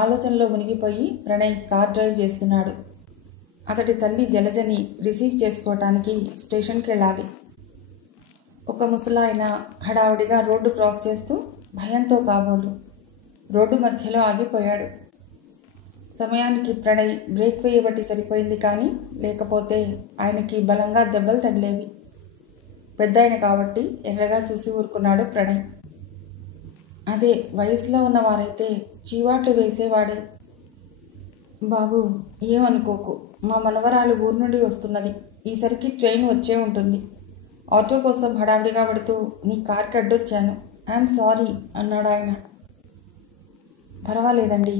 ఆలోచనలో మునిగిపోయి Pranay car drive చేస్తున్నాడు. అతడి తల్లి జలజని రిసీవ్ చేసుకోవటానికి స్టేషన్కి వెళ్ళాలి. ఒక ముసలాయన హడావుడిగా రోడ్డు క్రాస్ చేస్తూ భయంతో కాబోలు రోడ్డు మధ్యలో ఆగిపోయాడు. సమయానికి ప్రణయ్ బ్రేక్ వేయబట్టి సరిపోయింది, కానీ లేకపోతే ఆయనకి బలంగా దెబ్బలు తగిలేవి. పెద్ద ఆయన కాబట్టి ఎర్రగా చూసి ఊరుకున్నాడు ప్రణయ్. అదే వయసులో ఉన్నవారైతే చీవాట్లు వేసేవాడే. బాబు, ఏమనుకోకు, మా మనవరాలు ఊరు నుండి వస్తున్నది. ఈసరికి ట్రైన్ వచ్చే ఉంటుంది. ఆటో కోసం హడావిడిగా పడుతూ నీ కార్కి అడ్డొచ్చాను. ఐఎమ్ సారీ అన్నాడు ఆయన. పర్వాలేదండి,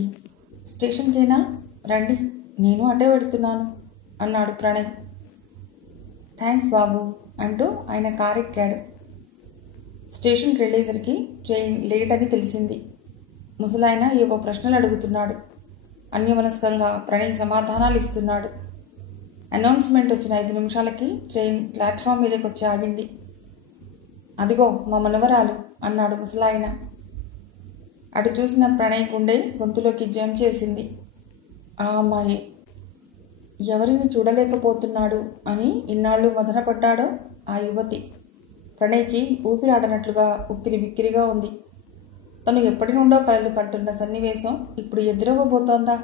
స్టేషన్కేనా, రండి, నేను అటే వెళుతున్నాను అన్నాడు ప్రణయ్. థ్యాంక్స్ బాబు అంటూ ఆయన కారు ఎక్కాడు. స్టేషన్కి వెళ్ళేసరికి ట్రైన్ లేట్ అని తెలిసింది. ముసలాయన ఏవో ప్రశ్నలు అడుగుతున్నాడు. అన్యమనస్కంగా ప్రణయ్ సమాధానాలు ఇస్తున్నాడు. అనౌన్స్మెంట్ వచ్చిన 5 నిమిషాలకి ట్రైన్ ప్లాట్ఫామ్ మీదకి వచ్చి ఆగింది. అదిగో మా మనవరాలు అన్నాడు ముసలాయన. అటు చూసిన ప్రణయ్ గుండె గొంతులోకి జంప్ చేసింది. ఆ అమ్మాయి. ఎవరిని చూడలేకపోతున్నాడు అని ఇన్నాళ్ళు మదనపడ్డాడో ఆ యువతి. ప్రణయ్కి ఊపిరాడనట్లుగా ఉక్కిరి బిక్కిరిగా ఉంది. తను ఎప్పటి నుండో కలలు కంటున్న సన్నివేశం ఇప్పుడు ఎదురవ్వబోతోందా?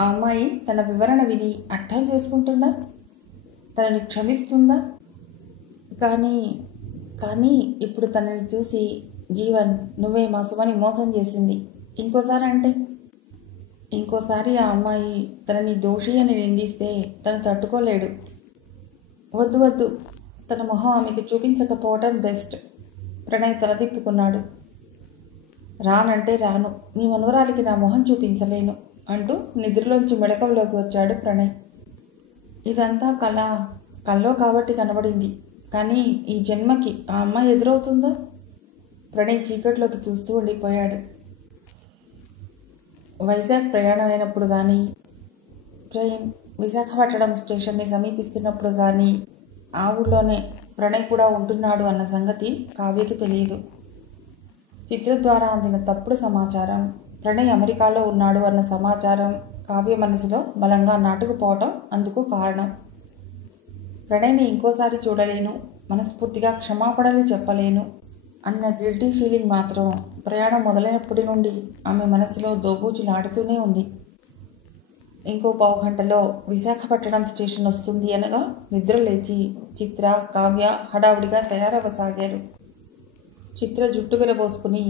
ఆ అమ్మాయి తన వివరణ విని అర్థం చేసుకుంటుందా? తనని క్షమిస్తుందా? కానీ ఇప్పుడు తనని చూసి, జీవన్, నువ్వే మా సుమని మోసం చేసింది, ఇంకోసారి ఆ అమ్మాయి తనని దోషి అని నిందిస్తే తను తట్టుకోలేడు. వద్దు, తన మొహం ఆమెకు చూపించకపోవటం బెస్ట్. ప్రణయ్ తలదిప్పుకున్నాడు. రానంటే రాను, మీ మనవరాలికి నా మొహం చూపించలేను అంటూ నిద్రలోంచి మెళకువలోకి వచ్చాడు ప్రణయ్. ఇదంతా కల్లో కాబట్టి కనబడింది, కానీ ఈ జన్మకి ఆ అమ్మాయి ఎదురవుతుందా? ప్రణయ్ చీకట్లోకి చూస్తూ ఉండిపోయాడు. వైజాగ్ ప్రయాణం అయినప్పుడు కానీ, ట్రైన్ విశాఖపట్నం స్టేషన్ని సమీపిస్తున్నప్పుడు కానీ ఆ ఊళ్ళోనే ప్రణయ్ కూడా ఉంటున్నాడు అన్న సంగతి కావ్యకి తెలియదు. చిత్ర ద్వారా అందిన తప్పుడు సమాచారం, ప్రణయ్ అమెరికాలో ఉన్నాడు అన్న సమాచారం కావ్య మనసులో బలంగా నాటుకుపోవటం అందుకు కారణం. ప్రణయ్ని ఇంకోసారి చూడలేను, మనస్ఫూర్తిగా క్షమాపణలు చెప్పలేను అన్న గిల్టీ ఫీలింగ్ మాత్రం ప్రయాణం మొదలైనప్పటి నుండి ఆమె మనసులో దోబూచులాడుతూనే ఉంది. ఇంకో 15 గంటలో విశాఖపట్నం స్టేషన్ వస్తుంది అనగా నిద్ర లేచి చిత్ర, కావ్య హడావుడిగా తయారవ్వసాగారు. చిత్ర జుట్టు విరబోసుకుని,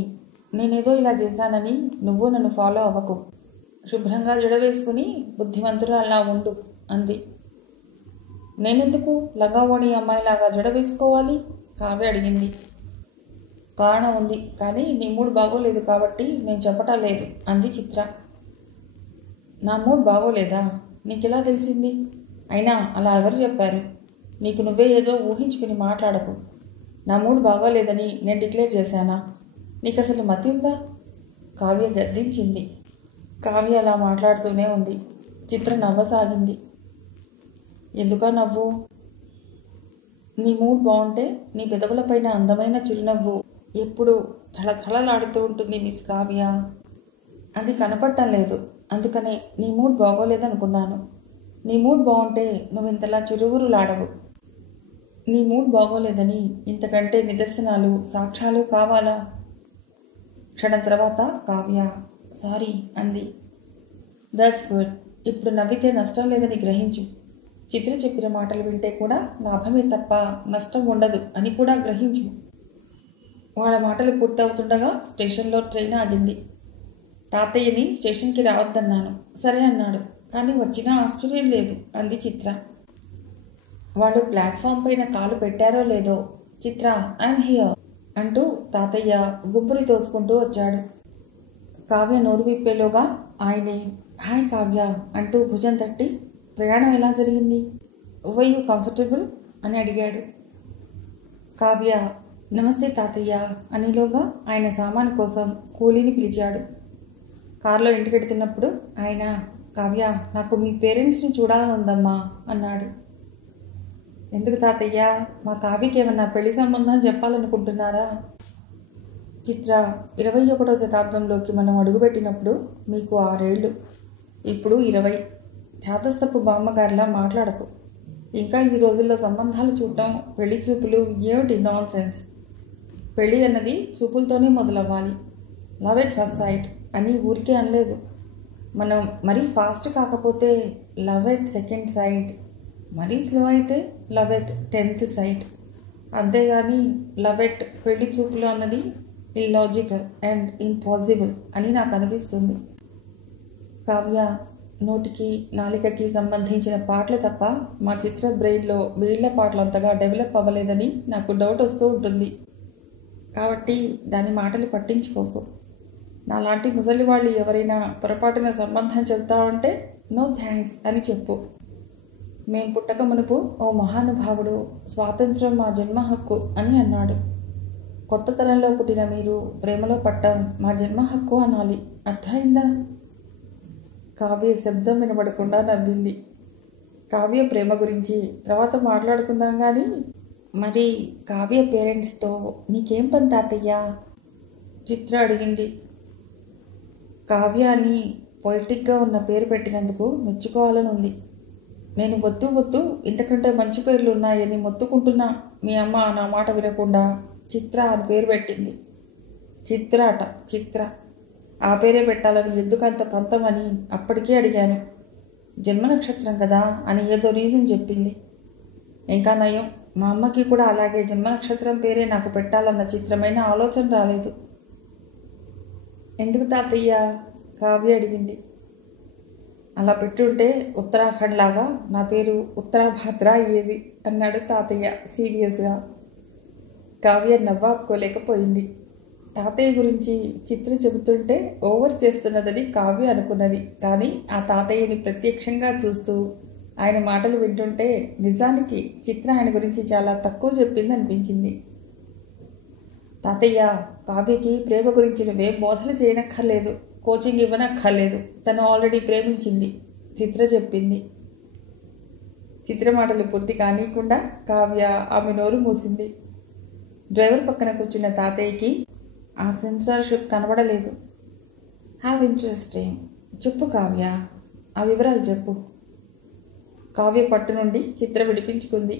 నేనేదో ఇలా చేశానని నువ్వు నన్ను ఫాలో అవ్వకు, శుభ్రంగా జడవేసుకుని బుద్ధిమంతురాల్లా ఉండు అంది. నేనెందుకు లంగావోణి అమ్మాయిలాగా జడ వేసుకోవాలి? కావ్య అడిగింది. కారణం ఉంది, కానీ నీ మూడ్ బాగోలేదు కాబట్టి నేను చెప్పటం లేదు అంది చిత్ర. నా మూడ్ బాగోలేదా? నీకెలా తెలిసింది? అయినా అలా ఎవరు చెప్పారు? నీకు నువ్వే ఏదో ఊహించుకుని మాట్లాడకు. నా మూడ్ బాగోలేదని నేను డిక్లేర్ చేశానా? నీకు అసలు మతి ఉందా? కావ్య గద్దించింది. కావ్య అలా మాట్లాడుతూనే ఉంది. చిత్ర నవ్వసాగింది. ఎందుకా నవ్వు? నీ మూడ్ బాగుంటే నీ పెదవులపైన అందమైన చిరునవ్వు ఎప్పుడు థళథళలాడుతూ ఉంటుంది మిస్ కావ్య. అది కనపడటం లేదు, అందుకనే నీ మూడ్ బాగోలేదనుకున్నాను. నీ మూడ్ బాగుంటే నువ్వు ఇంతలా చిరువురులాడవు. నీ మూడ్ బాగోలేదని ఇంతకంటే నిదర్శనాలు, సాక్ష్యాలు కావాలా? క్షణం తర్వాత కావ్య సారీ అంది. That's good. ఇప్పుడు నవ్వితే నష్టం లేదని గ్రహించు. చిత్ర చెప్పిన మాటలు వింటే కూడా లాభమే తప్ప నష్టం ఉండదు అని కూడా గ్రహించు. వాళ్ళ మాటలు పూర్తవుతుండగా స్టేషన్లో ట్రైన్ ఆగింది. తాతయ్యని స్టేషన్కి రావద్దన్నాను, సరే అన్నాడు, కానీ వచ్చినా ఆశ్చర్యం లేదు అంది చిత్ర. వాళ్ళు ప్లాట్ఫామ్ పైన కాలు పెట్టారో లేదో చిత్ర ఐఎమ్ హియర్ అంటూ తాతయ్య గుంపురి తోసుకుంటూ వచ్చాడు. కావ్య నోరు విప్పేలోగా ఆయనే హాయ్ కావ్య అంటూ భుజం తట్టి ప్రయాణం ఎలా జరిగింది, వర్ యూ కంఫర్టబుల్ అని అడిగాడు. కావ్య నమస్తే తాతయ్య అనేలోగా ఆయన సామాను కోసం కూలీని పిలిచాడు. కారులో ఇంటికెడుతున్నప్పుడు ఆయన కావ్య నాకు మీ పేరెంట్స్ని చూడాలని ఉందమ్మా అన్నాడు. ఎందుకు తాతయ్య, మా కావ్యకి ఏమన్నా పెళ్లి సంబంధం చెప్పాలనుకుంటున్నారా? చిత్ర, 21వ శతాబ్దంలోకి మనం అడుగుపెట్టినప్పుడు మీకు 6 ఏళ్ళు, ఇప్పుడు 20. చాదస్తపు బామ్మగారిలా మాట్లాడకు. ఇంకా ఈ రోజుల్లో సంబంధాలు చూడటం, పెళ్లి చూపులు ఏమిటి నాన్ సెన్స్. పెళ్ళి అన్నది చూపులతోనే మొదలవ్వాలి. లవ్ ఎట్ ఫస్ట్ సైట్ అని ఊరికే అనలేదు. మనం మరీ ఫాస్ట్ కాకపోతే లవ్ ఎట్ సెకండ్ సైట్, మరీ స్లో అయితే లవ్ ఎట్ 10th సైట్. అంతేగాని లవ్ ఎట్ పెళ్లి చూపులు అన్నది ఇల్లాజికల్ అండ్ ఇంపాసిబుల్ అని నాకు అనిపిస్తుంది. కావ్య, నోటికి నాలికకి సంబంధించిన పాటలు తప్ప మా చిత్ర బ్రెయిన్లో వీళ్ళ పాటలు అంతగా డెవలప్ అవ్వలేదని నాకు డౌట్ వస్తూ ఉంటుంది. కాబట్టి దాని మాటలు పట్టించుకోకు. నాలాంటి ముసలి వాళ్ళు ఎవరైనా పొరపాటున సంబంధం చెబుతావంటే నో థ్యాంక్స్ అని చెప్పు. మేం పుట్టక మునుపు ఓ మహానుభావుడు స్వాతంత్రం మా జన్మ హక్కు అని అన్నాడు. కొత్త తరంలో పుట్టిన మీరు ప్రేమలో పట్టం మా జన్మ హక్కు అనాలి. అర్థమైందా? కావ్య శబ్దం వినబడకుండా నవ్వింది. కావ్య ప్రేమ గురించి తర్వాత మాట్లాడుకుందాం కానీ, మరి కావ్య పేరెంట్స్తో నీకేం పని తాతయ్యా? చిత్ర అడిగింది. కావ్య అని పొయిటిక్గా ఉన్న పేరు పెట్టినందుకు మెచ్చుకోవాలని ఉంది. నేను వద్దు ఇంతకంటే మంచి పేర్లు ఉన్నాయని మొత్తుకుంటున్నా మీ అమ్మ నా మాట వినకుండా చిత్ర అని పేరు పెట్టింది. చిత్ర అట, చిత్ర. ఆ పేరే పెట్టాలని ఎందుకంత పంతమని అప్పటికే అడిగాను. జన్మ నక్షత్రం కదా అని ఏదో రీజన్ చెప్పింది. ఇంకా నయం, మా అమ్మకి కూడా అలాగే జన్మ నక్షత్రం పేరే నాకు పెట్టాలన్న చిత్రమైన ఆలోచన రాలేదు. ఎందుకు తాతయ్య? కావ్య అడిగింది. అలా పెట్టుంటే ఉత్తరాఖండ్ లాగా నా పేరు ఉత్తరాభాద్ర అయ్యేది అన్నాడు తాతయ్య సీరియస్గా. కావ్య నవ్వాపుకోలేకపోయింది. తాతయ్య గురించి చిత్ర చెబుతుంటే ఓవర్ చేస్తున్నదని కావ్య అనుకున్నది. కానీ ఆ తాతయ్యని ప్రత్యక్షంగా చూస్తూ ఆయన మాటలు వింటుంటే నిజానికి చిత్ర ఆయన గురించి చాలా తక్కువ చెప్పింది అనిపించింది. తాతయ్య, కావ్యకి ప్రేమ గురించి నువ్వే బోధలు చేయనక్కర్లేదు, కోచింగ్ ఇవ్వనక్కర్లేదు. తను ఆల్రెడీ ప్రేమించింది, చిత్ర చెప్పింది. చిత్ర మాటలు పూర్తి కానీయకుండా కావ్య ఆమె నోరు మూసింది. డ్రైవర్ పక్కన కూర్చున్న తాతయ్యకి ఆ సెన్సార్షిప్ కనబడలేదు. Have interesting. చెప్పు కావ్య, ఆ వివరాలు చెప్పు. కావ్య పట్టు నుండి చిత్ర విడిపించుకుంది.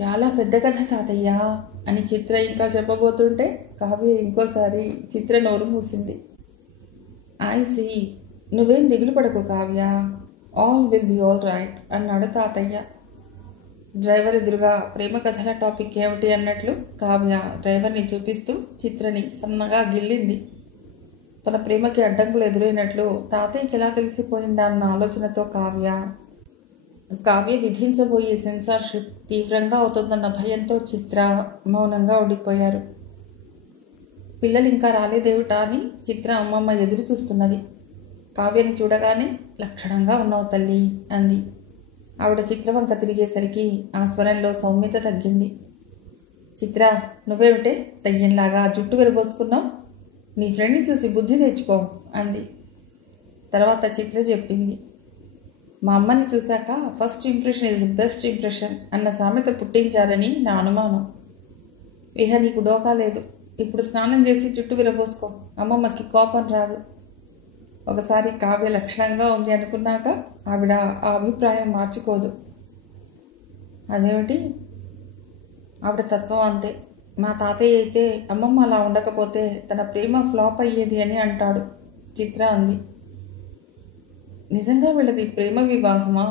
చాలా పెద్ద కథ తాతయ్య అని చిత్ర ఇంకా చెప్పబోతుంటే కావ్య ఇంకోసారి చిత్ర నోరు మూసింది. I see. నువ్వేం దిగులు పడకు Kavya, all will be all right అన్నాడు తాతయ్య. డ్రైవర్ ఎదురుగా ప్రేమ కథల టాపిక్ ఏమిటి అన్నట్లు కావ్య డ్రైవర్ని చూపిస్తూ చిత్రని సన్నగా గిల్లింది. తన ప్రేమకి అడ్డంకులు ఎదురైనట్లు తాతయ్యకి ఎలా తెలిసిపోయిందా అన్న ఆలోచనతో కావ్య విధించబోయే సెన్సార్షిప్ తీవ్రంగా అవుతుందన్న భయంతో చిత్ర మౌనంగా ఉండిపోయారు. పిల్లలు ఇంకా రాలేదేమిటా అని చిత్ర అమ్మమ్మ ఎదురు చూస్తున్నది. కావ్యని చూడగానే లక్షణంగా ఉన్నావు తల్లి అంది. ఆవిడ చిత్రవంక తిరిగేసరికి ఆ స్వరంలో సౌమ్యత తగ్గింది. చిత్ర, నువ్వేమిటే దయ్యంలాగా జుట్టు విరబోసుకున్నావు? నీ ఫ్రెండ్ని చూసి బుద్ధి తెచ్చుకో అంది. తర్వాత చిత్ర చెప్పింది. మా అమ్మని చూశాక first impression is best impression అన్న సామెత పుట్టించారని నా అనుమానం. ఇహ నీకు డోకా లేదు. ఇప్పుడు స్నానం చేసి జుట్టు విరబోసుకో, అమ్మమ్మకి కోపం రాదు. ఒకసారి కావ్య లక్షణంగా ఉంది అనుకున్నాక ఆవిడ ఆ అభిప్రాయం మార్చుకోదు. అదేమిటి? ఆవిడ తత్వం అంతే. మా తాతయ్య అయితే అమ్మమ్మ అలా ఉండకపోతే తన ప్రేమ ఫ్లాప్ అయ్యేది అని అంటాడు, చిత్ర అంది. నిజంగా వీళ్ళది ప్రేమ వివాహమా?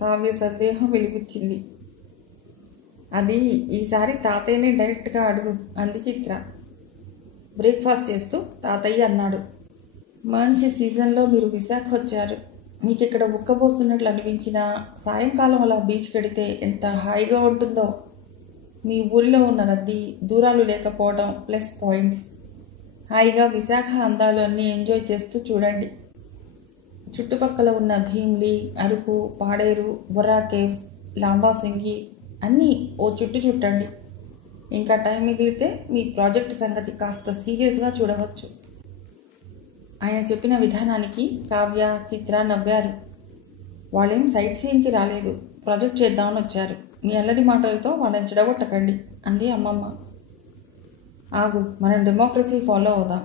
కావ్య సందేహం వెలిపించింది. అది ఈసారి తాతయ్యని డైరెక్ట్గా అడుగు అంది చిత్ర. బ్రేక్ఫాస్ట్ చేస్తూ తాతయ్య అన్నాడు. మంచి సీజన్లో మీరు విశాఖ వచ్చారు. మీకు ఇక్కడ ఉక్కబోస్తున్నట్లు అనిపించినా సాయంకాలం అలా బీచ్ కడితే ఎంత హాయిగా ఉంటుందో. మీ ఊరిలో ఉన్న నది, దూరాలు లేకపోవడం ప్లస్ పాయింట్స్. హాయిగా విశాఖ అందాలు అన్నీ ఎంజాయ్ చేస్తూ చూడండి. చుట్టుపక్కల ఉన్న భీమ్లీ, అరకు, పాడేరు, బొర్రా కేవ్స్, లాంబాసింగి అన్నీ ఓ చుట్టండి. ఇంకా టైం మిగిలితే మీ ప్రాజెక్ట్ సంగతి కాస్త సీరియస్గా చూడవచ్చు. ఆయన చెప్పిన విధానానికి కావ్య, చిత్ర నవ్వారు. వాళ్ళేం సైట్ సీయింగ్కి రాలేదు, ప్రాజెక్ట్ చేద్దామని వచ్చారు. మీ అల్లరి మాటలతో వాళ్ళని చెడగొట్టకండి అంది అమ్మమ్మ. ఆగు, మనం డెమోక్రసీ ఫాలో అవుదాం.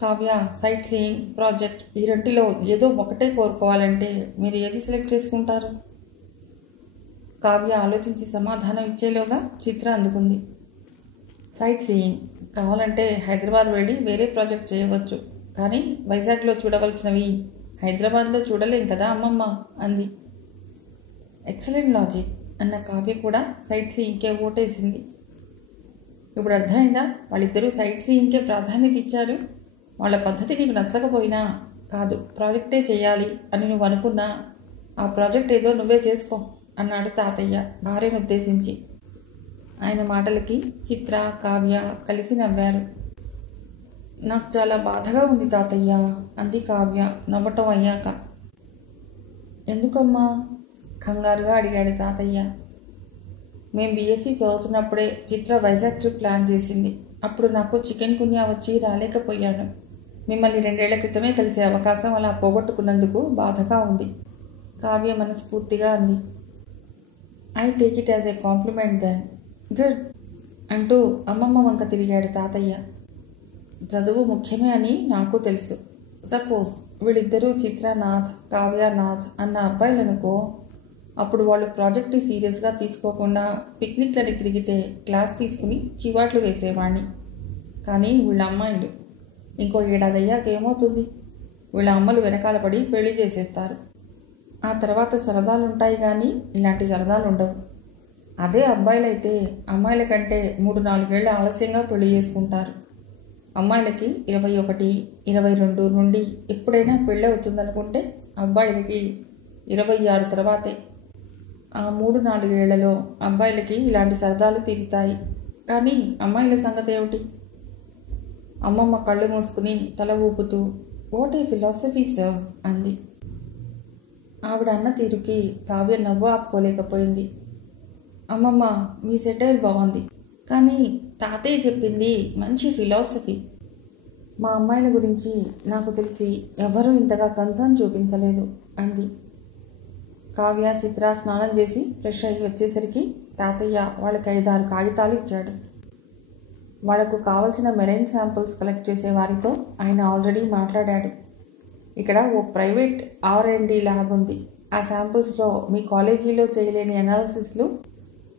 కావ్య, సైట్ సీయింగ్, ప్రాజెక్ట్, ఈ రెంటిలో ఏదో ఒకటే కోరుకోవాలంటే మీరు ఏది సెలెక్ట్ చేసుకుంటారు? కావ్య ఆలోచించి సమాధానం ఇచ్చేలోగా చిత్ర అందుకుంది. Sight seeing. కావాలంటే హైదరాబాద్ వెళ్ళి వేరే ప్రాజెక్ట్ చేయవచ్చు, కానీ వైజాగ్లో చూడవలసినవి హైదరాబాద్లో చూడలేం కదా అమ్మమ్మ అంది. ఎక్సలెంట్ లాజిక్ అన్న కావ్య కూడా సైట్ సీయింగ్కే ఓటేసింది. ఇప్పుడు అర్థమైందా? వాళ్ళిద్దరూ సైట్ సీయింగ్కే ప్రాధాన్యత ఇచ్చారు. వాళ్ళ పద్ధతి నీకు నచ్చకపోయినా, కాదు ప్రాజెక్టే చేయాలి అని నువ్వు అనుకున్నా, ఆ ప్రాజెక్ట్ ఏదో నువ్వే చేసుకో అన్నాడు తాతయ్య భార్యను ఉద్దేశించి. ఆయన మాటలకి చిత్ర, కావ్య కలిసి నవ్వారు. నాకు చాలా బాధగా ఉంది తాతయ్య అంది కావ్య నవ్వటం అయ్యాక. ఎందుకమ్మా? కంగారుగా అడిగాడు తాతయ్య. మేం బీఎస్సీ చదువుతున్నప్పుడే చిత్ర వైజాగ్ ట్రిప్ ప్లాన్ చేసింది. అప్పుడు నాకు చికెన్ గున్యా వచ్చి రాలేకపోయాను. మిమ్మల్ని 2 ఏళ్ల క్రితమే కలిసే అవకాశం అలా పోగొట్టుకున్నందుకు బాధగా ఉంది కావ్య మనస్ఫూర్తిగా అంది. I take it as a compliment then. Good అంటూ అమ్మమ్మ వంక తిరిగాడు తాతయ్య. చదువు ముఖ్యమే అని నాకు తెలుసు. సపోజ్ వీళ్ళిద్దరూ చిత్రనాథ్, కావ్యనాథ్ అన్న అబ్బాయిలనుకో, అప్పుడు వాళ్ళు ప్రాజెక్ట్ని సీరియస్గా తీసుకోకుండా పిక్నిక్లని తిరిగితే క్లాస్ తీసుకుని చివాట్లు వేసేవాణ్ణి. కానీ వీళ్ళ అమ్మాయిలు ఇంకో 7 ఏడాది అయ్యాక ఏమవుతుంది? వీళ్ళ అమ్మలు వెనకాల పడి పెళ్లి చేసేస్తారు. ఆ తర్వాత సరదాలుంటాయి కానీ ఇలాంటి సరదాలు ఉండవు. అదే అబ్బాయిలైతే అమ్మాయిల కంటే 3-4 ఏళ్ల ఆలస్యంగా పెళ్లి చేసుకుంటారు. అమ్మాయిలకి 21, 22 నుండి ఎప్పుడైనా పెళ్ళి అవుతుందనుకుంటే అబ్బాయిలకి 26 తర్వాతే. ఆ 3-4 ఏళ్లలో అబ్బాయిలకి ఇలాంటి సరదాలు తీరుతాయి. కానీ అమ్మాయిల సంగతి ఏమిటి? అమ్మమ్మ కళ్ళు మూసుకుని తల ఊపుతూ వాట్ ఏ ఫిలాసఫీ సర్ అంది. ఆవిడ అన్న తీరుకి కావ్య నవ్వు ఆపుకోలేకపోయింది. అమ్మమ్మ, మీ సెటైర్ బాగుంది, కానీ తాతయ్య చెప్పింది మంచి ఫిలాసఫీ. మా అమ్మాయిల గురించి నాకు తెలిసి ఎవరూ ఇంతగా కన్సర్న్ చూపించలేదు అంది. కావ్య, చిత్ర స్నానం చేసి ఫ్రెష్ అయ్యి వచ్చేసరికి తాతయ్య వాళ్ళకి 5-6 కాగితాలు ఇచ్చాడు. వాళ్లకు కావలసిన మెరైన్ శాంపుల్స్ కలెక్ట్ చేసే వారితో ఆయన ఆల్రెడీ మాట్లాడాడు. ఇక్కడ ఓ ప్రైవేట్ R&D ల్యాబ్ ఉంది. ఆ శాంపుల్స్లో మీ కాలేజీలో చేయలేని అనాలిసిస్లు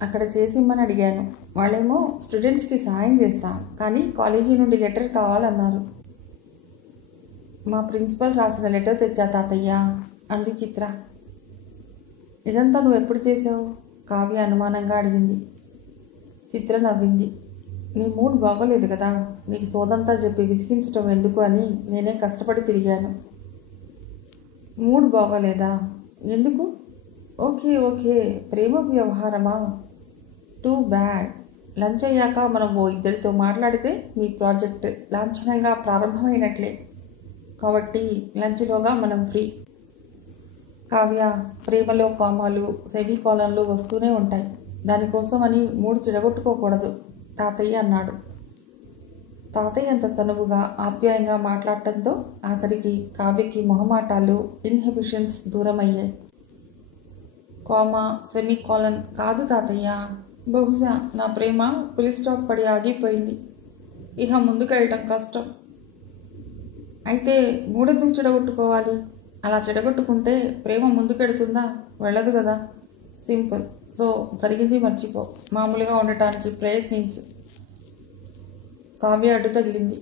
అక్కడ చేసిమ్మని అడిగాను. వాళ్ళేమో స్టూడెంట్స్కి సహాయం చేస్తాం, కానీ కాలేజీ నుండి లెటర్ కావాలన్నారు. మా ప్రిన్సిపల్ రాసిన లెటర్ తెచ్చా తాతయ్య అంది చిత్ర. ఇదంతా నువ్వు ఎప్పుడు చేసావు? కావ్య అనుమానంగా అడిగింది. చిత్ర నవ్వింది. నీ మూడ్ బాగోలేదు కదా, నీకు సోదంతా చెప్పి విసిగించడం ఎందుకు అని నేనే కష్టపడి తిరిగాను. మూడ్ బాగోలేదా? ఎందుకు? ఓకే ఓకే, ప్రేమ వ్యవహారమా? Too bad. లంచ్ అయ్యాక మనం ఓ 2 మాట్లాడితే మీ ప్రాజెక్ట్ లాంఛనంగా ప్రారంభమైనట్లే. కాబట్టి లంచ్లోగా మనం ఫ్రీ. కావ్య, ప్రేమలో కామాలు, సెమీకోలన్లు వస్తూనే ఉంటాయి. దానికోసం అని మూడు చెడగొట్టుకోకూడదు తాతయ్య అన్నాడు. తాతయ్య అంత చనువుగా ఆప్యాయంగా మాట్లాడటంతో ఆసరికి కావ్యకి మొహమాటాలు, ఇన్హిబిషన్స్ దూరమయ్యాయి. కామా, సెమీకోలన్ కాదు తాతయ్య. బహుశా నా ప్రేమ పులి స్టాప్ పడి ఆగిపోయింది. ఇక ముందుకెళ్ళటం కష్టం. అయితే మూడెందుకు చెడగొట్టుకోవాలి? అలా చెడగొట్టుకుంటే ప్రేమ ముందుకెడుతుందా? వెళ్ళదు కదా. సింపుల్. సో జరిగింది మర్చిపో, మామూలుగా ఉండటానికి ప్రయత్నించు. కావ్య అడ్డు తగిలింది.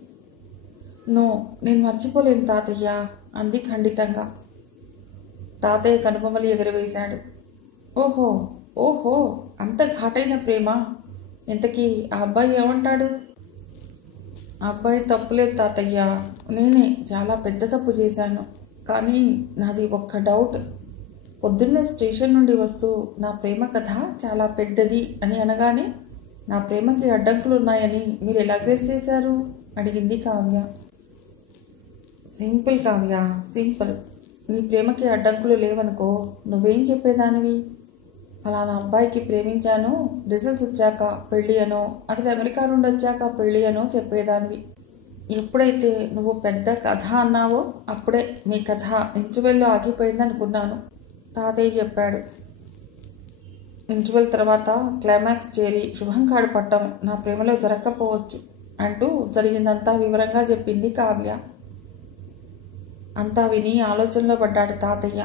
నో, నేను మర్చిపోలేను తాతయ్య అంది ఖండితంగా. తాతయ్య కనుబొమ్మలు ఎగరవేశాడు. ఓహో ఓహో, అంత ఘాటైన ప్రేమ. ఇంతకీ ఆ అబ్బాయి ఏమంటాడు? ఆ అబ్బాయి తప్పులేదు తాతయ్య, నేనే చాలా పెద్ద తప్పు చేశాను. కానీ నాది ఒక్క డౌట్. పొద్దున్నే స్టేషన్ నుండి వస్తూ నా ప్రేమ కథ చాలా పెద్దది అని అనగానే నా ప్రేమకి అడ్డంకులు ఉన్నాయని మీరు ఎలా గెస్ చేశారు అడిగింది కావ్య. Simple Kavya, simple. నీ ప్రేమకి అడ్డంకులు లేవనుకో, నువ్వేం చెప్పేదానివి? ఫలానా అబ్బాయికి ప్రేమించాను, రిజల్ట్స్ వచ్చాక పెళ్ళి అనో, అతడు అమెరికా నుండి వచ్చాక పెళ్ళి అనో చెప్పేదానివి. ఎప్పుడైతే నువ్వు పెద్ద కథ అన్నావో అప్పుడే మీ కథ ఇంటర్వెల్లో ఆగిపోయిందనుకున్నాను తాతయ్య చెప్పాడు. ఇంటర్వెల్ తర్వాత క్లైమాక్స్ చేరి శుభంకాడు పట్టం నా ప్రేమలో జరగకపోవచ్చు, అంటూ జరిగిందంతా వివరంగా చెప్పింది కావ్య. అంతా విని ఆలోచనలో పడ్డాడు తాతయ్య.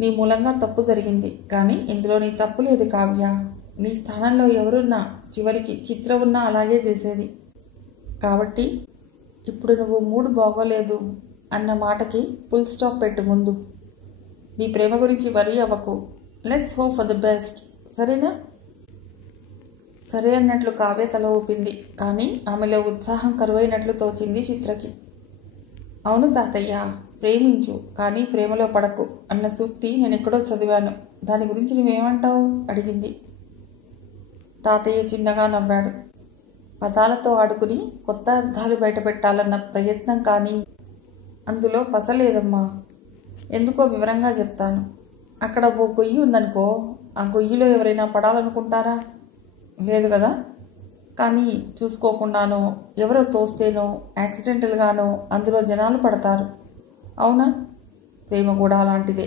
నీ మూలంగా తప్పు జరిగింది, కానీ ఇందులో నీ తప్పు లేదు కావ్య. నీ స్థానంలో ఎవరున్నా చివరికి చిత్ర ఉన్నా అలాగే చేసేది. కాబట్టి ఇప్పుడు నువ్వు మూడు బాగోలేదు అన్న మాటకి ఫుల్ స్టాప్ పెట్టు. ముందు నీ ప్రేమ గురించి వరీ అవ్వకు. Let's hope for the best, సరేనా? సరే అన్నట్లు కావ్య తల ఊపింది. కానీ ఆమెలో ఉత్సాహం కరువైనట్లు తోచింది చిత్రకి. అవును తాతయ్య, ప్రేమించు కానీ ప్రేమలో పడకు అన్న సూక్తి నేను ఎక్కడో చదివాను. దాని గురించి నువ్వేమంటావు అడిగింది. తాతయ్య చిన్నగా నవ్వాడు. పదాలతో ఆడుకుని కొత్త అర్థాలు బయటపెట్టాలన్న ప్రయత్నం, కానీ అందులో పసలేదమ్మా. ఎందుకో వివరంగా చెప్తాను. అక్కడ ఓ గొయ్యి ఉందనుకో, ఆ గొయ్యిలో ఎవరైనా పడాలనుకుంటారా? లేదు కదా. కానీ చూసుకోకుండానో ఎవరో తోస్తేనో యాక్సిడెంటల్గానో అందులో జనాలు పడతారు. అవునా? ప్రేమ కూడా అలాంటిదే.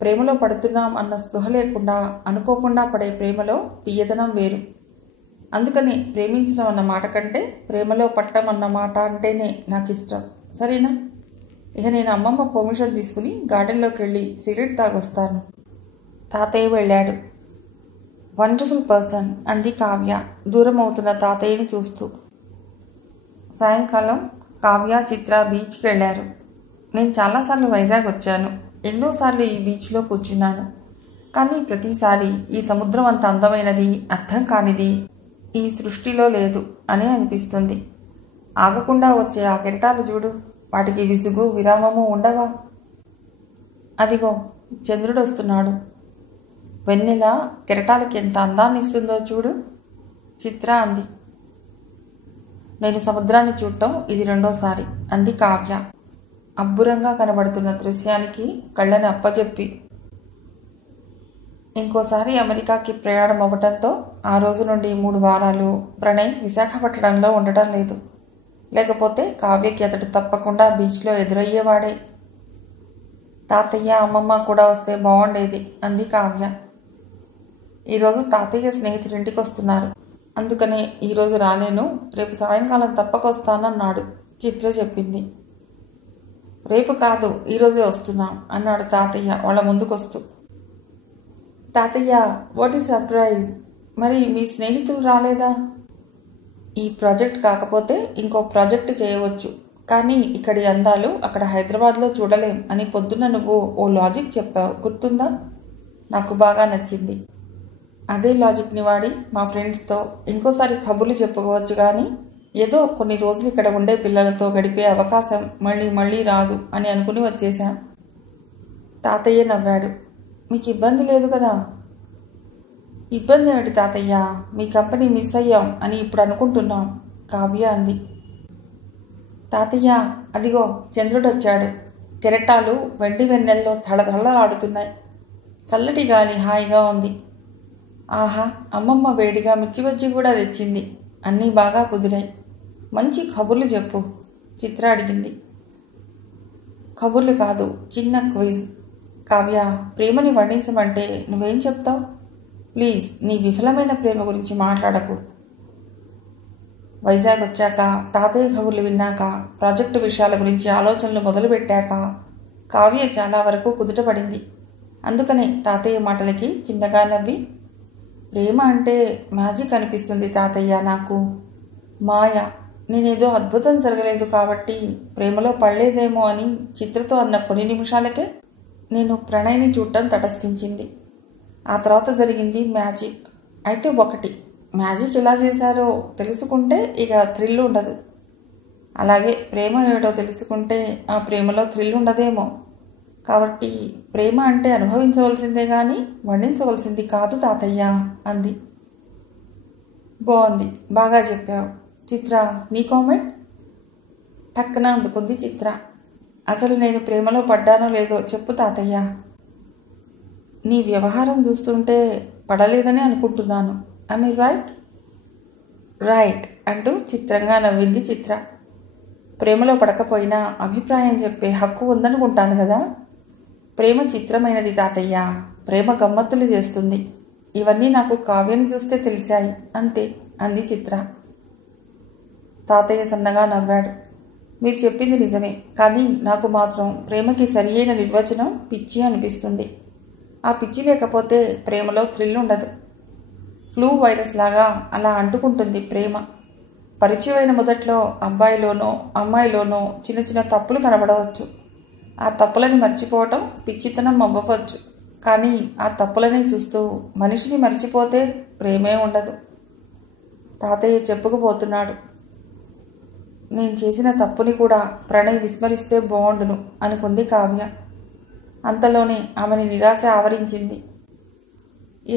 ప్రేమలో పడుతున్నాం అన్న స్పృహ లేకుండా అనుకోకుండా పడే ప్రేమలో తీయదనం వేరు. అందుకని ప్రేమించడం అన్న మాట కంటే ప్రేమలో పట్టం అన్న మాట అంటేనే నాకు ఇష్టం, సరేనా? ఇక నేను అమ్మమ్మ పర్మిషన్ తీసుకుని గార్డెన్లోకి వెళ్ళి సిగరెట్ తాగొస్తాను. తాతయ్య వెళ్ళాడు. వండర్ఫుల్ పర్సన్ అంది కావ్య దూరం అవుతున్న తాతయ్యని చూస్తూ. సాయంకాలం కావ్య చిత్ర బీచ్కి వెళ్ళారు. నేను చాలాసార్లు వైజాగ్ వచ్చాను, ఎన్నోసార్లు ఈ బీచ్లో కూర్చున్నాను. కానీ ప్రతిసారి ఈ సముద్రం అంత అందమైనది, అర్థం కానిది ఈ సృష్టిలో లేదు అనే అనిపిస్తుంది. ఆగకుండా వచ్చే ఆ కెరటాలు చూడు, వాటికి విసుగు విరామము ఉండవా? అదిగో చంద్రుడు వస్తున్నాడు. వెన్నెల కెరటాలకి ఎంత అందాన్ని ఇస్తుందో చూడు, చిత్ర అంది. నేను సముద్రాన్ని చూడటం ఇది రెండోసారి అంది కావ్య అబ్బురంగా కనబడుతున్న దృశ్యానికి కళ్ళని అప్పజెప్పి. ఇంకోసారి అమెరికాకి ప్రయాణం అవ్వటంతో ఆ రోజు నుండి 3 వారాలు ప్రణయ్ విశాఖపట్నంలో ఉండటం లేదు. లేకపోతే కావ్యకి అతడు తప్పకుండా బీచ్లో ఎదురయ్యేవాడే. తాతయ్య అమ్మమ్మ కూడా వస్తే బాగుండేది అంది కావ్య. ఈరోజు తాతయ్య స్నేహితుడి ఇంటికి వస్తున్నారు, అందుకనే ఈరోజు రాలేను, రేపు సాయంకాలం తప్పకొస్తానన్నాడు చిత్ర చెప్పింది. రేపు కాదు ఈరోజే వస్తున్నాం అన్నాడు తాతయ్య వాళ్ళ ముందుకొస్తూ. తాతయ్య, వాట్ ఈజ్ సర్ప్రైజ్? మరి మీ స్నేహితులు రాలేదా? ఈ ప్రాజెక్ట్ కాకపోతే ఇంకో ప్రాజెక్ట్ చేయవచ్చు, కానీ ఇక్కడి అందాలు అక్కడ హైదరాబాద్లో చూడలేం అని పొద్దున్న నువ్వు ఓ లాజిక్ చెప్పావు, గుర్తుందా? నాకు బాగా నచ్చింది. అదే లాజిక్ని వాడి మా ఫ్రెండ్స్తో ఇంకోసారి కబుర్లు చెప్పుకోవచ్చు, కానీ ఏదో కొన్ని రోజులు ఇక్కడ ఉండే పిల్లలతో గడిపే అవకాశం మళ్ళీ మళ్ళీ రాదు అని అనుకుని వచ్చేశాం. తాతయ్య నవ్వాడు. మీకు ఇబ్బంది లేదు కదా? ఇబ్బంది ఏమిటి తాతయ్య, మీ కంపెనీ మిస్ అయ్యాం అని ఇప్పుడు అనుకుంటున్నాం కావ్య అంది. తాతయ్య, అదిగో చంద్రుడు వచ్చాడు. కెరటాలు వెండి వెన్నెల్లో తళతళలాడుతున్నాయి. చల్లటి గాలి హాయిగా ఉంది. ఆహా, అమ్మమ్మ వేడిగా మిర్చిబజ్జి కూడా తెచ్చింది. అన్నీ బాగా కుదిరాయి. మంచి కబుర్లు చెప్పు చిత్ర అడిగింది. కబుర్లు కాదు, చిన్న క్విజ్. కావ్య, ప్రేమని వర్ణించమంటే నువ్వేం చెప్తావు? ప్లీజ్ నీ విఫలమైన ప్రేమ గురించి మాట్లాడకు. వైజాగ్ వచ్చాక, తాతయ్య కబుర్లు విన్నాక, ప్రాజెక్టు విషయాల గురించి ఆలోచనలు మొదలుపెట్టాక కావ్య చాలా వరకు కుదుటపడింది. అందుకనే తాతయ్య మాటలకి చిన్నగా నవ్వి, ప్రేమ అంటే మ్యాజిక్ అనిపిస్తుంది తాతయ్య నాకు. మాయ. నేనేదో అద్భుతం జరగలేదు కాబట్టి ప్రేమలో పడలేదేమో అని చిత్రతో అన్న కొన్ని నిమిషాలకే నేను ప్రణయ్ని చూడటం తటస్థించింది. ఆ తర్వాత జరిగింది మ్యాజిక్. అయితే ఒకటి, మ్యాజిక్ ఎలా చేశారో తెలుసుకుంటే ఇక థ్రిల్ ఉండదు. అలాగే ప్రేమ ఏమిటో తెలుసుకుంటే ఆ ప్రేమలో థ్రిల్ ఉండదేమో. కాబట్టి ప్రేమ అంటే అనుభవించవలసిందే కానీ వర్ణించవలసింది కాదు తాతయ్య అంది. బాగుంది, బాగా చెప్పావు. చిత్ర, నీ కామెంట్? టక్కన అందుకుంది చిత్ర. అసలు నేను ప్రేమలో పడ్డానో లేదో చెప్పు తాతయ్య. నీ వ్యవహారం చూస్తుంటే పడలేదని అనుకుంటున్నాను. I right? రైట్ అంటూ చిత్రంగా నవ్వింది చిత్ర. ప్రేమలో పడకపోయినా అభిప్రాయం చెప్పే హక్కు ఉందనుకుంటాను కదా. ప్రేమ చిత్రమైనది తాతయ్య. ప్రేమ గమ్మత్తులు చేస్తుంది. ఇవన్నీ నాకు కావ్యని చూస్తే తెలిసాయి అంతే అంది చిత్ర. తాతయ్య సన్నగా నవ్వాడు. మీరు చెప్పింది నిజమే, కానీ నాకు మాత్రం ప్రేమకి సరియైన నిర్వచనం పిచ్చి అనిపిస్తుంది. ఆ పిచ్చి లేకపోతే ప్రేమలో థ్రిల్ ఉండదు. ఫ్లూ వైరస్ లాగా అలా అంటుకుంటుంది ప్రేమ. పరిచయమైన మొదట్లో అబ్బాయిలోనో అమ్మాయిలోనో చిన్న చిన్న తప్పులు కనబడవచ్చు. ఆ తప్పులని మర్చిపోవటం పిచ్చితనం అవ్వవచ్చు. కానీ ఆ తప్పులని చూస్తూ మనిషిని మర్చిపోతే ప్రేమే ఉండదు. తాతయ్య చెప్పుకుపోతున్నాడు. నేను చేసిన తప్పుని కూడా ప్రణయ్ విస్మరిస్తే బాగుండును అనుకుంది కావ్య. అంతలోనే ఆమెని నిరాశ ఆవరించింది.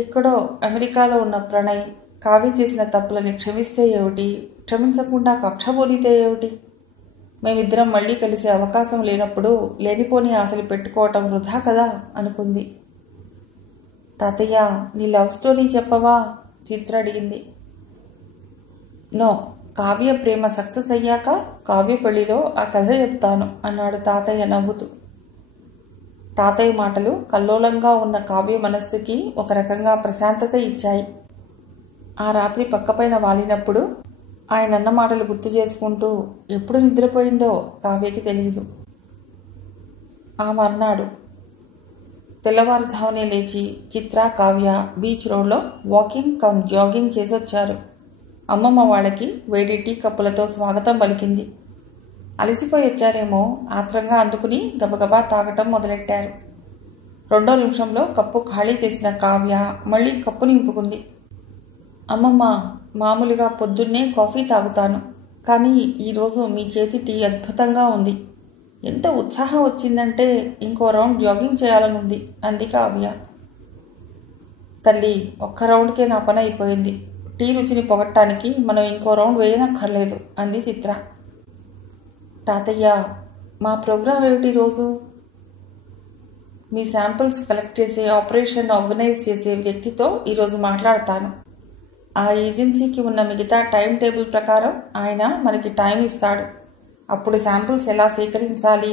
ఎక్కడో అమెరికాలో ఉన్న ప్రణయ్ కావ్య చేసిన తప్పులని క్షమిస్తే ఏమిటి, క్షమించకుండా కక్షపూనితే ఏమిటి? మేమిద్దరం మళ్ళీ కలిసే అవకాశం లేనప్పుడు లేనిపోని ఆశలు పెట్టుకోవటం వృధా కదా అనుకుంది. తాతయ్య, నీ లవ్ స్టోరీ చెప్పవా? చిత్ర అడిగింది. నో, కావ్య ప్రేమ సక్సెస్ అయ్యాక కావ్య పెళ్లిలో ఆ కథ చెప్తాను అన్నాడు తాతయ్య నవ్వుతూ. తాతయ్య మాటలు కల్లోలంగా ఉన్న కావ్య మనస్సుకి ఒక రకంగా ప్రశాంతత ఇచ్చాయి. ఆ రాత్రి పక్కపైన వాలినప్పుడు ఆయనన్న మాటలు గుర్తు చేసుకుంటూ ఎప్పుడు నిద్రపోయిందో కావ్యకి తెలియదు. ఆ మర్నాడు తెల్లవారుజామునే లేచి చిత్ర, కావ్య బీచ్ రోడ్లో వాకింగ్ కమ్ జాగింగ్ చేసొచ్చారు. అమ్మమ్మ వాళ్ళకి వేడి టీ కప్పులతో స్వాగతం పలికింది. అలసిపోయి వచ్చారేమో ఆత్రంగా అందుకుని గబగబా తాగటం మొదలెట్టారు. 2వ నిమిషంలో కప్పు ఖాళీ చేసిన కావ్య మళ్ళీ కప్పు నింపుకుంది. అమ్మమ్మ, మామూలుగా పొద్దున్నే కాఫీ తాగుతాను, కానీ ఈరోజు మీ చేతి టీ అద్భుతంగా ఉంది. ఎంత ఉత్సాహం వచ్చిందంటే ఇంకో రౌండ్ జాగింగ్ చేయాలనుంది అంది కావ్య. తల్లి, ఒక్క రౌండ్కే నా పని అయిపోయింది. టీ రుచిని పొగట్టానికి మనం ఇంకో రౌండ్ వేయనక్కర్లేదు అంది చిత్ర. తాతయ్య, మా ప్రోగ్రాం ఏమిటి రోజు? మీ శాంపిల్స్ కలెక్ట్ చేసే ఆపరేషన్ ఆర్గనైజ్ చేసే వ్యక్తితో ఈరోజు మాట్లాడతాను. ఆ ఏజెన్సీకి ఉన్న మిగతా టైం టేబుల్ ప్రకారం ఆయన మనకి టైం ఇస్తాడు. అప్పుడు శాంపిల్స్ ఎలా సేకరించాలి,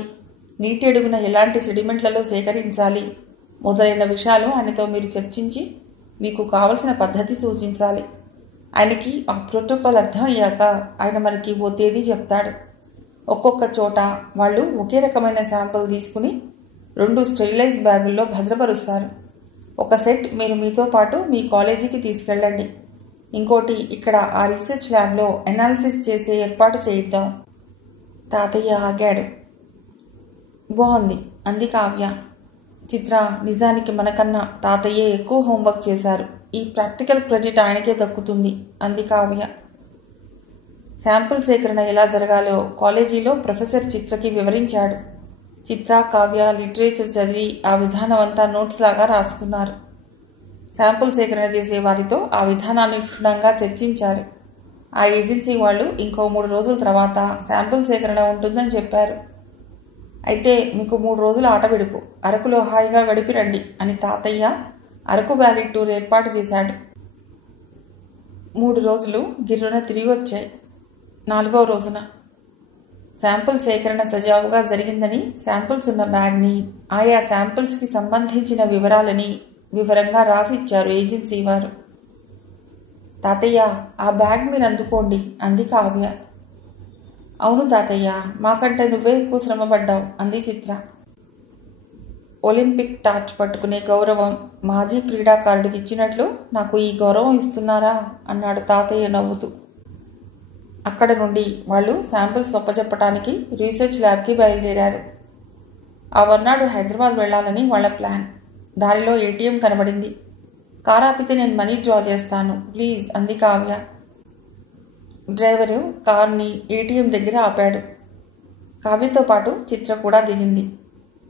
నీటి అడుగున ఎలాంటి సెడిమెంట్లలో సేకరించాలి మొదలైన విషయాలు ఆయనతో మీరు చర్చించి మీకు కావలసిన పద్ధతి సూచించాలి. ఆయనకి ఆ ప్రోటోకాల్ అర్థం అయ్యాక ఆయన మనకి ఓ తేదీ చెప్తాడు. ఒక్కొక్క చోట వాళ్ళు ఒకే రకమైన శాంపిల్ తీసుకుని 2 స్టెరిలైజ్ బ్యాగుల్లో భద్రపరుస్తారు. ఒక సెట్ మీరు మీతో పాటు మీ కాలేజీకి తీసుకెళ్ళండి. ఇంకోటి ఇక్కడ ఆ రీసెర్చ్ ల్యాబ్లో అనాలిసిస్ చేసే ఏర్పాటు చేయిద్దాం. తాతయ్య ఆగాడు. బాగుంది అంది కావ్య. చిత్ర, నిజానికి మనకన్నా తాతయ్యే ఎక్కువ హోంవర్క్ చేశారు. ఈ ప్రాక్టికల్ క్రెడిట్ ఆయనకే దక్కుతుంది అంది కావ్య. శాంపుల్ సేకరణ ఎలా జరగాలో కాలేజీలో ప్రొఫెసర్ చిత్రకి వివరించాడు. చిత్ర, కావ్య లిటరేచర్ చదివి ఆ విధానం అంతా నోట్స్ లాగా రాసుకున్నారు. శాంపుల్ సేకరణ చేసే వారితో ఆ విధానాన్ని క్షుణ్ణంగా చర్చించారు. ఆ ఏజెన్సీ వాళ్ళు ఇంకో 3 రోజుల తర్వాత శాంపుల్ సేకరణ ఉంటుందని చెప్పారు. అయితే మీకు 3 రోజుల ఆట విడుపు, అరకులో హాయిగా గడిపి రండి అని తాతయ్య అరకు వ్యాలీ టూర్ ఏర్పాటు చేశాడు. 3 రోజులు గిర్రున తిరిగి వచ్చాయి. 4వ రోజున శాంపుల్ సేకరణ సజావుగా జరిగిందని శాంపుల్స్ ఉన్న బ్యాగ్ని, ఆయా శాంపుల్స్కి సంబంధించిన వివరాలని వివరంగా రాసి ఇచ్చారు ఏజెన్సీ వారు. తాతయ్య, ఆ బ్యాగ్ మీరు అందుకోండి అంది కావ్య. అవును తాతయ్య, మాకంటే నువ్వే ఎక్కువ శ్రమపడ్డావు అంది చిత్ర. ఒలింపిక్ టార్చ్ పట్టుకునే గౌరవం మాజీ క్రీడాకారుడికి ఇచ్చినట్లు నాకు ఈ గౌరవం ఇస్తున్నారా అన్నాడు తాతయ్య నవ్వుతూ. అక్కడ నుండి వాళ్ళు శాంపిల్స్ ఒప్పచెప్పటానికి రీసెర్చ్ ల్యాబ్కి బయలుదేరారు. ఆ మర్నాడు హైదరాబాద్ వెళ్లాలని వాళ్ళ ప్లాన్. దారిలో ఏటీఎం కనబడింది. కారు ఆపితే నేను మనీ డ్రా చేస్తాను ప్లీజ్ అంది కావ్య. డ్రైవరు కార్ని ఏటీఎం దగ్గర ఆపాడు. కావ్యతో పాటు చిత్ర కూడా దిగింది.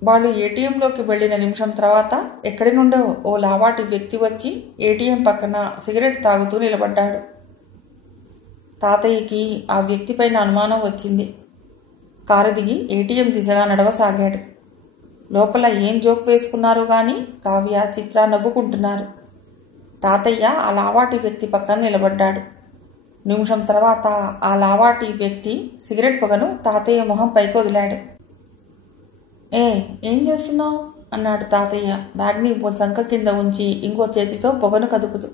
వాళ్ళు ఏటీఎంలోకి వెళ్లిన నిమిషం తర్వాత ఎక్కడి నుండో ఓ లావాటి వ్యక్తి వచ్చి ఏటీఎం పక్కన సిగరెట్ తాగుతూ నిలబడ్డాడు. తాతయ్యకి ఆ వ్యక్తిపైన అనుమానం వచ్చింది. కారు దిగి ఏటీఎం దిశగా నడవసాగాడు. లోపల ఏం జోక్ వేసుకున్నారో గాని కావ్య, చిత్ర నవ్వుకుంటున్నారు. తాతయ్య ఆ లావాటి వ్యక్తి పక్కన నిలబడ్డాడు. నిమిషం తర్వాత ఆ లావాటి వ్యక్తి సిగరెట్ పొగను తాతయ్య మొహం పైకి వదిలాడు. ఏం చేస్తున్నావు అన్నాడు తాతయ్య బ్యాగ్ని ఓ చంక కింద ఉంచి ఇంకో చేతితో పొగను కదుపుతూ.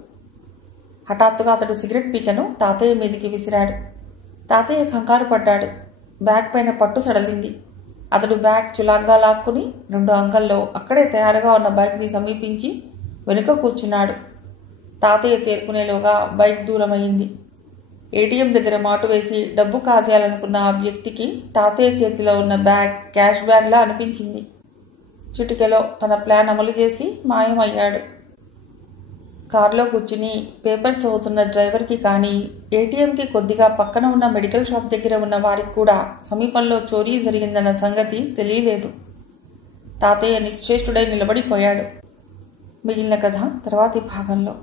హఠాత్తుగా అతడు సిగరెట్ పీకను తాతయ్య మీదికి విసిరాడు. తాతయ్య కంగారు పడ్డాడు. బ్యాగ్ పైన పట్టు సడలింది. అతడు బ్యాగ్ చులాగ్గా లాక్కుని 2 అంకల్లో అక్కడే తయారుగా ఉన్న బైక్ని సమీపించి వెనుక కూర్చున్నాడు. తాతయ్య తేరుకునేలోగా బైక్ దూరమైంది. ఏటీఎం దగ్గర మాటు వేసి డబ్బు కాజేయాలనుకున్న ఆ వ్యక్తికి తాతయ్య చేతిలో ఉన్న బ్యాగ్ క్యాష్ బ్యాగ్లా అనిపించింది. చిటికెలో తన ప్లాన్ అమలు చేసి మాయమయ్యాడు. కారులో కూర్చుని పేపర్ చదువుతున్న డ్రైవర్కి కానీ, ఏటీఎంకి కొద్దిగా పక్కన ఉన్న మెడికల్ షాప్ దగ్గర ఉన్న వారికి కూడా సమీపంలో చోరీ జరిగిందన్న సంగతి తెలియలేదు. తాతయ్య నిశ్చేష్టుడై నిలబడిపోయాడు. మిగిలిన కథ తర్వాతి భాగంలో.